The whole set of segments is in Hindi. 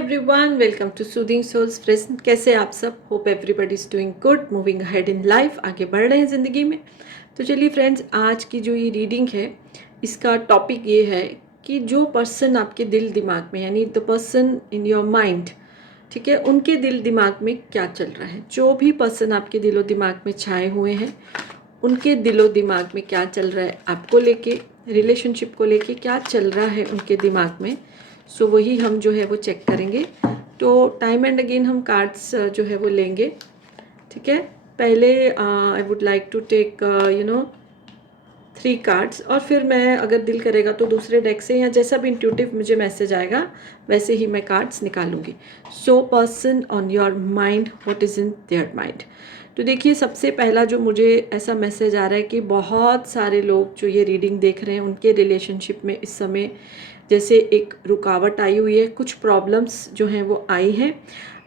Everyone, welcome to soothing souls present. कैसे आप सब? Hope everybody is doing good, moving ahead in life, आगे बढ़ रहे हैं ज़िंदगी में। तो चलिए फ्रेंड्स, आज की जो ये रीडिंग है इसका टॉपिक ये है कि जो पर्सन आपके दिल दिमाग में, यानी the person in your mind, ठीक है, उनके दिल दिमाग में क्या चल रहा है। जो भी पर्सन आपके दिलो दिमाग में छाए हुए हैं, उनके दिलो दिमाग में क्या चल रहा है, आपको लेके, रिलेशनशिप को लेके क्या चल रहा है उनके दिमाग में। सो वही हम जो है वो चेक करेंगे। तो टाइम एंड अगेन हम कार्ड्स जो है वो लेंगे, ठीक है। पहले I would like to take 3 cards, और फिर मैं अगर दिल करेगा तो दूसरे डेक से, या जैसा भी इंट्यूटिव मुझे मैसेज आएगा वैसे ही मैं कार्ड्स निकालूंगी। So person on your mind, what is in their mind. तो देखिए, सबसे पहला जो मुझे ऐसा मैसेज आ रहा है कि बहुत सारे लोग जो ये रीडिंग देख रहे हैं, उनके रिलेशनशिप में इस समय जैसे एक रुकावट आई हुई है, कुछ प्रॉब्लम्स जो हैं वो आई हैं।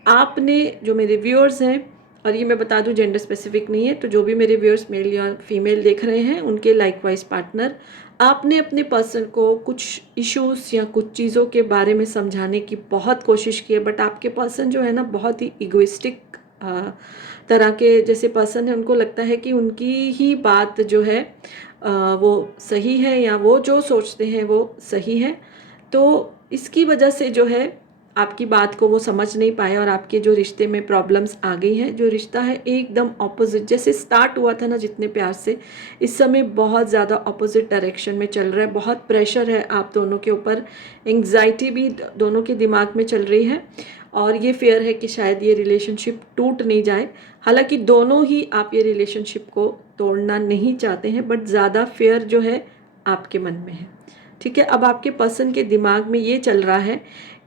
आपने, जो मेरे व्यूअर्स हैं, और ये मैं बता दूं जेंडर स्पेसिफिक नहीं है, तो जो भी मेरे व्यूअर्स मेल या फीमेल देख रहे हैं, उनके लाइकवाइज पार्टनर, आपने अपने पर्सन को कुछ इश्यूज या कुछ चीज़ों के बारे में समझाने की बहुत कोशिश की है, बट आपके पर्सन जो है ना, बहुत ही इगोइस्टिक तरह के जैसे पर्सन है। उनको लगता है कि उनकी ही बात जो है वो सही है, या वो जो सोचते हैं वो सही है। तो इसकी वजह से जो है आपकी बात को वो समझ नहीं पाए, और आपके जो रिश्ते में प्रॉब्लम्स आ गई हैं। जो रिश्ता है एकदम ऑपोजिट, जैसे स्टार्ट हुआ था ना जितने प्यार से, इस समय बहुत ज़्यादा ऑपोजिट डायरेक्शन में चल रहा है। बहुत प्रेशर है आप दोनों के ऊपर, एंग्जाइटी भी दोनों के दिमाग में चल रही है, और ये फेयर है कि शायद ये रिलेशनशिप टूट नहीं जाए। हालांकि दोनों ही आप ये रिलेशनशिप को तोड़ना नहीं चाहते हैं, बट ज़्यादा फेयर जो है आपके मन में है, ठीक है। अब आपके पर्सन के दिमाग में ये चल रहा है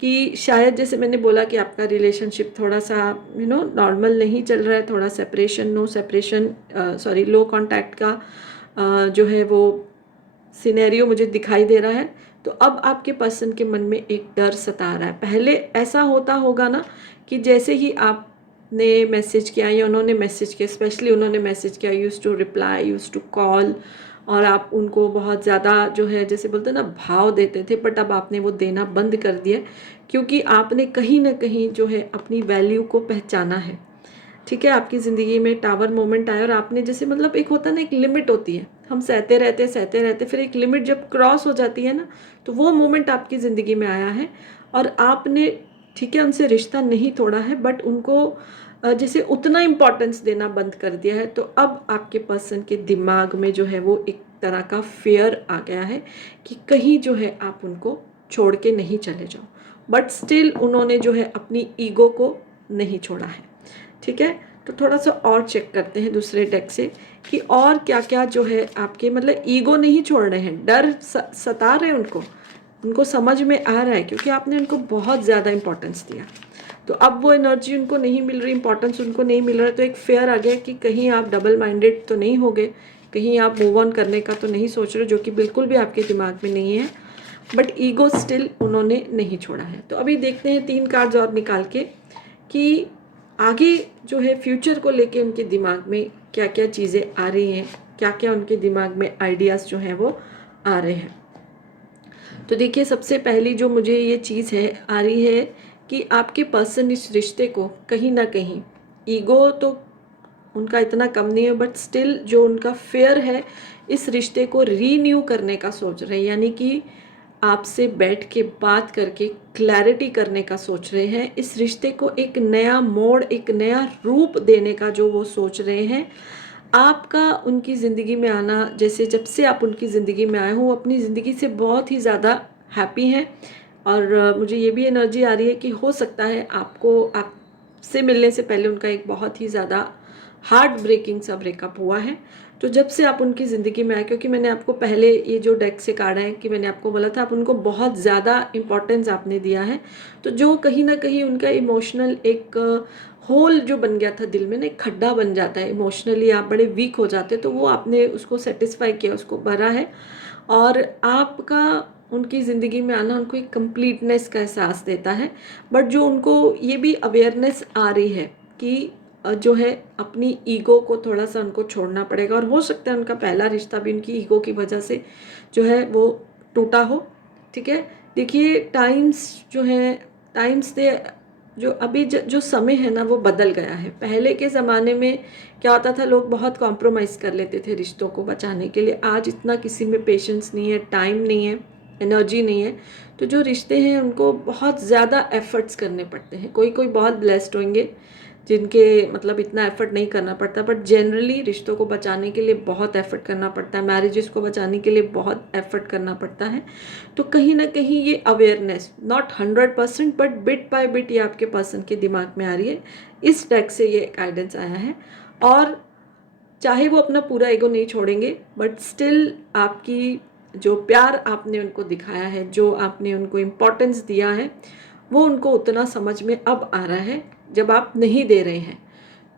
कि शायद, जैसे मैंने बोला कि आपका रिलेशनशिप थोड़ा सा नॉर्मल नहीं चल रहा है, थोड़ा सेपरेशन, लो कांटेक्ट का जो है वो सिनेरियो मुझे दिखाई दे रहा है। तो अब आपके पर्सन के मन में एक डर सता रहा है। पहले ऐसा होता होगा ना कि जैसे ही आपने मैसेज किया या उन्होंने मैसेज किया, स्पेशली उन्होंने मैसेज किया, use to reply, use to call, और आप उनको बहुत ज़्यादा जो है जैसे बोलते हैं ना भाव देते थे, बट अब आपने वो देना बंद कर दिया, क्योंकि आपने कहीं ना कहीं जो है अपनी वैल्यू को पहचाना है, ठीक है। आपकी ज़िंदगी में टावर मोमेंट आया, और आपने जैसे मतलब एक होता है ना, एक लिमिट होती है, हम सहते रहते फिर एक लिमिट जब क्रॉस हो जाती है ना, तो वो मोमेंट आपकी ज़िंदगी में आया है। और आपने, ठीक है, उनसे रिश्ता नहीं तोड़ा है, बट उनको जैसे उतना इम्पोर्टेंस देना बंद कर दिया है। तो अब आपके पर्सन के दिमाग में जो है वो एक तरह का फेयर आ गया है कि कहीं जो है आप उनको छोड़ के नहीं चले जाओ, बट स्टिल उन्होंने जो है अपनी ईगो को नहीं छोड़ा है, ठीक है। तो थोड़ा सा और चेक करते हैं दूसरे डेक से कि और क्या क्या जो है आपके, मतलब ईगो नहीं छोड़ रहे हैं, डर सता रहे हैं उनको, उनको समझ में आ रहा है, क्योंकि आपने उनको बहुत ज़्यादा इंपॉर्टेंस दिया। तो अब वो एनर्जी उनको नहीं मिल रही, इंपॉर्टेंस उनको नहीं मिल रहा है, तो एक फेयर आ गया कि कहीं आप डबल माइंडेड तो नहीं हो गए, कहीं आप मूव ऑन करने का तो नहीं सोच रहे, जो कि बिल्कुल भी आपके दिमाग में नहीं है, बट ईगो स्टिल उन्होंने नहीं छोड़ा है। तो अभी देखते हैं 3 कार्ड्स और निकाल के कि आगे जो है फ्यूचर को लेके उनके दिमाग में क्या क्या चीज़ें आ रही हैं, क्या क्या उनके दिमाग में आइडियाज़ जो हैं वो आ रहे हैं। तो देखिए, सबसे पहली जो मुझे ये चीज़ है आ रही है कि आपके पर्सन इस रिश्ते को कहीं ना कहीं, ईगो तो उनका इतना कम नहीं है, बट स्टिल जो उनका फेयर है, इस रिश्ते को रीन्यू करने का सोच रहे हैं, यानी कि आपसे बैठ के बात करके क्लैरिटी करने का सोच रहे हैं। इस रिश्ते को एक नया मोड़, एक नया रूप देने का जो वो सोच रहे हैं। आपका उनकी ज़िंदगी में आना, जैसे जब से आप उनकी ज़िंदगी में आए हो, अपनी ज़िंदगी से बहुत ही ज़्यादा हैप्पी हैं। और मुझे ये भी एनर्जी आ रही है कि हो सकता है आपसे मिलने से पहले उनका एक बहुत ही ज़्यादा हार्ट ब्रेकिंग सा ब्रेकअप हुआ है। तो जब से आप उनकी ज़िंदगी में आए, क्योंकि मैंने आपको पहले ये जो डेक से कार्ड है कि मैंने आपको बोला था, आप उनको बहुत ज़्यादा इम्पोर्टेंस आपने दिया है, तो जो कहीं ना कहीं उनका इमोशनल एक होल जो बन गया था दिल में ना, एक खड्डा बन जाता है, इमोशनली आप बड़े वीक हो जाते, तो वो आपने उसको सेटिस्फाई किया, उसको भरा है। और आपका उनकी ज़िंदगी में आना उनको एक कंप्लीटनेस का एहसास देता है। बट जो उनको ये भी अवेयरनेस आ रही है कि जो है अपनी ईगो को थोड़ा सा उनको छोड़ना पड़ेगा, और हो सकता है उनका पहला रिश्ता भी उनकी ईगो की वजह से जो है वो टूटा हो, ठीक है। देखिए, टाइम्स जो है टाइम्स दे जो अभी जो समय है ना वो बदल गया है। पहले के ज़माने में क्या होता था, लोग बहुत कॉम्प्रोमाइज़ कर लेते थे रिश्तों को बचाने के लिए। आज इतना किसी में पेशेंस नहीं है, टाइम नहीं है, एनर्जी नहीं है। तो जो रिश्ते हैं उनको बहुत ज़्यादा एफर्ट्स करने पड़ते हैं। कोई कोई बहुत ब्लेस्ड होंगे जिनके मतलब इतना एफर्ट नहीं करना पड़ता, बट जनरली रिश्तों को बचाने के लिए बहुत एफर्ट करना पड़ता है, मैरिजेस को बचाने के लिए बहुत एफर्ट करना पड़ता है। तो कहीं ना कहीं ये awareness, not 100% but bit by bit ये आपके पर्सन के दिमाग में आ रही है। इस डेक से ये गाइडेंस आया है। और चाहे वो अपना पूरा ईगो नहीं छोड़ेंगे, बट स्टिल आपकी जो प्यार आपने उनको दिखाया है, जो आपने उनको इम्पोर्टेंस दिया है, वो उनको उतना समझ में अब आ रहा है जब आप नहीं दे रहे हैं।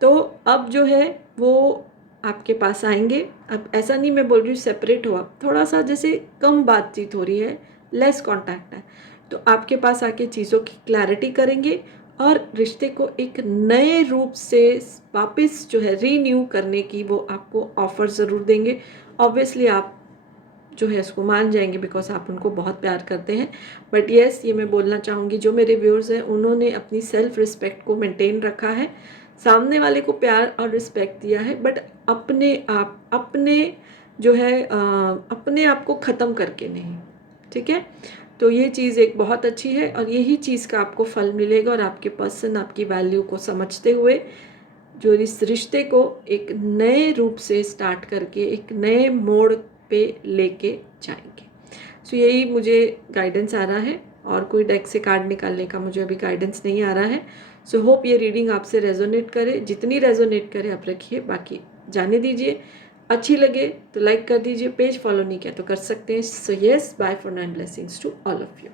तो अब जो है वो आपके पास आएंगे। अब ऐसा नहीं मैं बोल रही हूँ सेपरेट हो आप, थोड़ा सा जैसे कम बातचीत हो रही है, लेस कांटेक्ट है, तो आपके पास आके चीज़ों की क्लैरिटी करेंगे और रिश्ते को एक नए रूप से वापस जो है रीन्यू करने की वो आपको ऑफर ज़रूर देंगे। ऑब्वियसली आप जो है उसको मान जाएंगे बिकॉज आप उनको बहुत प्यार करते हैं। बट येस, ये मैं बोलना चाहूँगी, जो मेरे व्यूअर्स हैं उन्होंने अपनी सेल्फ रिस्पेक्ट को मेंटेन रखा है, सामने वाले को प्यार और रिस्पेक्ट दिया है, बट अपने जो है अपने आप को ख़त्म करके नहीं। ठीक है, तो ये चीज़ एक बहुत अच्छी है और यही चीज़ का आपको फल मिलेगा। और आपके पर्सन आपकी वैल्यू को समझते हुए जो इस रिश्ते को एक नए रूप से स्टार्ट करके एक नए मोड़ पे लेके जाएंगे। सो यही मुझे गाइडेंस आ रहा है और कोई डेक से कार्ड निकालने का मुझे अभी गाइडेंस नहीं आ रहा है। सो होप ये रीडिंग आपसे रेजोनेट करे, जितनी रेजोनेट करे आप रखिए, बाकी जाने दीजिए। अच्छी लगे तो लाइक कर दीजिए, पेज फॉलो नहीं किया तो कर सकते हैं। So yes, bye for now, blessings to all of you.